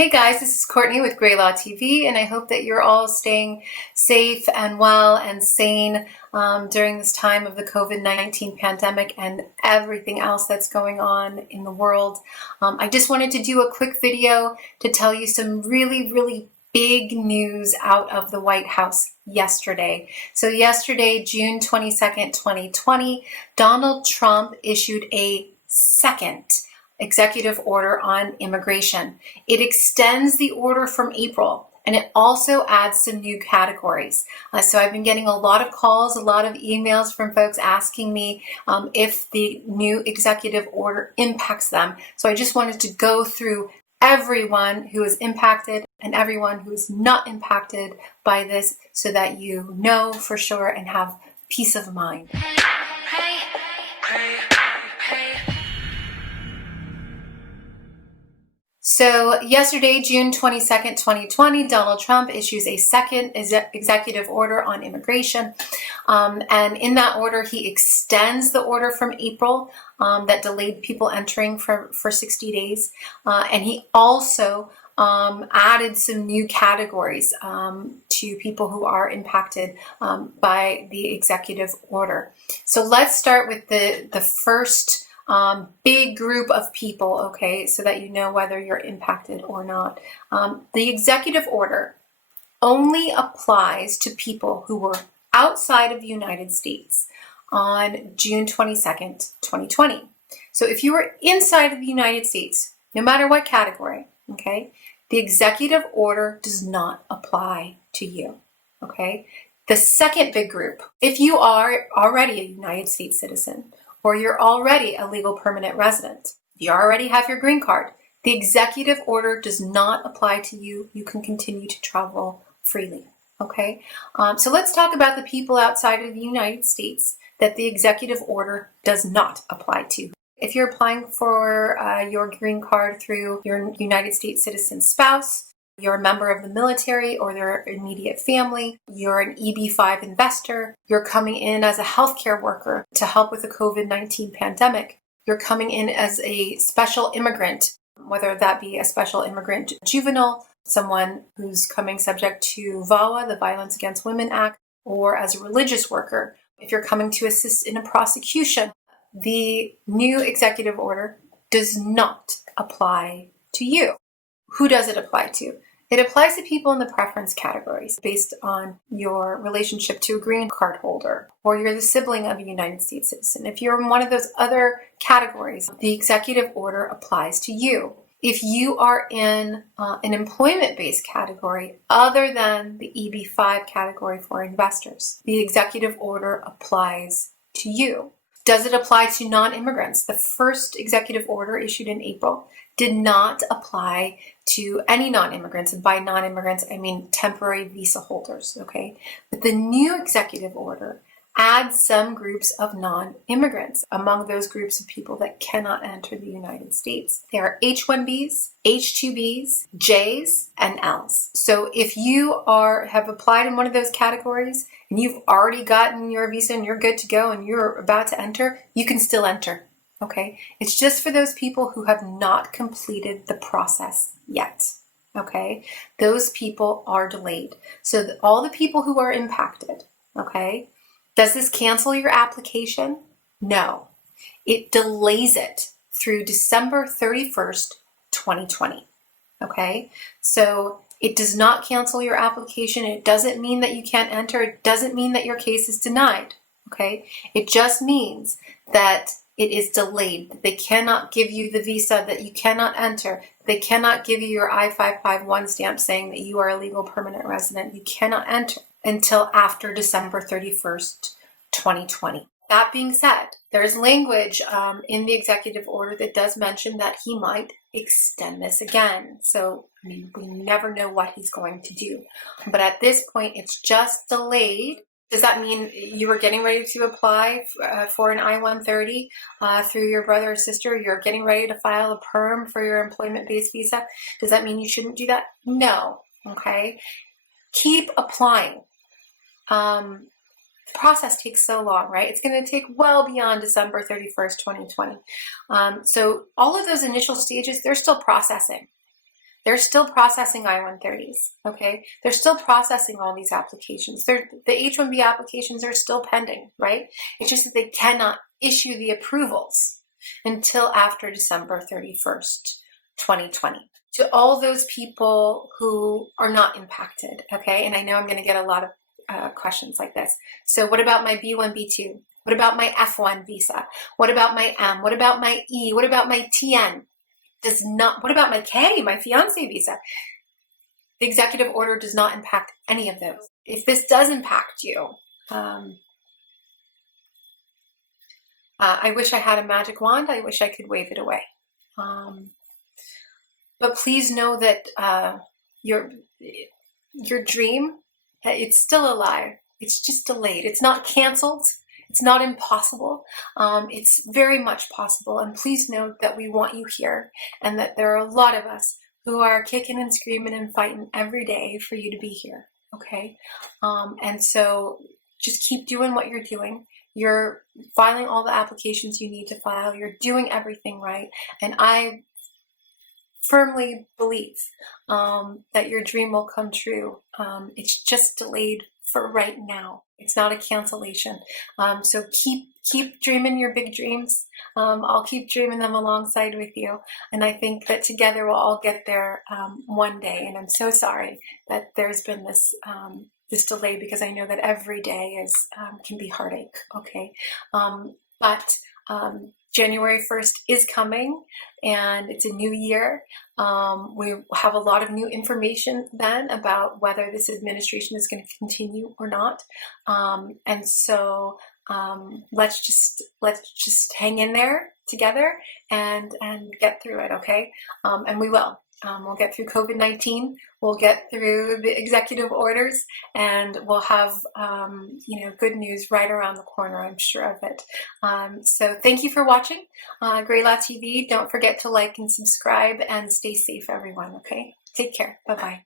Hey guys, this is Courtney with GrayLaw TV, and I hope that you're all staying safe and well and sane during this time of the COVID-19 pandemic and everything else that's going on in the world. I just wanted to do a quick video to tell you some really big news out of the White House yesterday. So yesterday, June 22nd, 2020, Donald Trump issued a second executive order on immigration. It extends the order from April, and it also adds some new categories. So I've been getting a lot of calls, a lot of emails from folks asking me if the new executive order impacts them. So I just wanted to go through everyone who is impacted and everyone who is not impacted by this so that you know for sure and have peace of mind. So yesterday, June 22nd, 2020, Donald Trump issues a second executive order on immigration. And in that order, he extends the order from April that delayed people entering for 60 days. And he also added some new categories to people who are impacted by the executive order. So let's start with the first big group of people, okay, so that you know whether you're impacted or not. The executive order only applies to people who were outside of the United States on June 22nd, 2020. So if you were inside of the United States, no matter what category, okay, the executive order does not apply to you, okay? The second big group, if you are already a United States citizen, or you're already a legal permanent resident, you already have your green card, the executive order does not apply to you. You can continue to travel freely, okay? So let's talk about the people outside of the United States that the executive order does not apply to. If you're applying for your green card through your United States citizen spouse, you're a member of the military or their immediate family, you're an EB-5 investor, you're coming in as a healthcare worker to help with the COVID-19 pandemic, you're coming in as a special immigrant, whether that be a special immigrant juvenile, someone who's coming subject to VAWA, the Violence Against Women Act, or as a religious worker, if you're coming to assist in a prosecution, the new executive order does not apply to you. Who does it apply to? It applies to people in the preference categories based on your relationship to a green card holder, or you're the sibling of a United States citizen. If you're in one of those other categories, the executive order applies to you. If you are in an employment-based category other than the EB-5 category for investors, the executive order applies to you. Does it apply to non-immigrants? The first executive order issued in April did not apply to any non-immigrants. And by non-immigrants, I mean temporary visa holders, okay? But the new executive order adds some groups of non-immigrants among those groups of people that cannot enter the United States. There are H-1Bs, H-2Bs, Js, and Ls. So if you have applied in one of those categories and you've already gotten your visa and you're good to go and you're about to enter, you can still enter, okay? It's just for those people who have not completed the process yet, okay? Those people are delayed. So all the people who are impacted, okay? Does this cancel your application? No. It delays it through December 31st, 2020, okay? So it does not cancel your application. It doesn't mean that you can't enter. It doesn't mean that your case is denied, okay? It just means that it is delayed. They cannot give you the visa, that you cannot enter. They cannot give you your I-551 stamp saying that you are a legal permanent resident. You cannot enter until after December 31st, 2020. That being said, there's language in the executive order that does mention that he might extend this again. So, I mean, we never know what he's going to do. But at this point, it's just delayed. Does that mean you were getting ready to apply for an I-130 through your brother or sister? You're getting ready to file a perm for your employment-based visa? Does that mean you shouldn't do that? No, okay? Keep applying. The process takes so long, right? It's going to take well beyond December 31st, 2020. So all of those initial stages, they're still processing. They're still processing I-130s, okay? They're still processing all these applications. The H-1B applications are still pending, right? It's just that they cannot issue the approvals until after December 31st, 2020. To all those people who are not impacted, okay? And I know I'm going to get a lot of questions like this. So what about my B1, B2? What about my F1 visa? What about my M? What about my E? What about my TN? What about my K, my fiance visa? The executive order does not impact any of those. If this does impact you, I wish I had a magic wand. I wish I could wave it away. But please know that your dream, it's still alive. It's just delayed. It's not canceled. It's not impossible. It's very much possible. And please note that we want you here and that there are a lot of us who are kicking and screaming and fighting every day for you to be here. Okay. And so just keep doing what you're doing. You're filing all the applications you need to file. You're doing everything right. And I firmly believe that your dream will come true. It's just delayed for right now. It's not a cancellation. So keep dreaming your big dreams. I'll keep dreaming them alongside with you. And I think that together we'll all get there one day. And I'm so sorry that there's been this this delay, because I know that every day is can be heartache. Okay, but January 1st is coming, and it's a new year. We have a lot of new information then about whether this administration is going to continue or not. And so let's just hang in there together and get through it, okay? And we will. We'll get through COVID-19. We'll get through the executive orders, and we'll have good news right around the corner. I'm sure of it. So thank you for watching GrayLaw TV. Don't forget to like and subscribe, and stay safe, everyone. Okay, take care. Bye bye.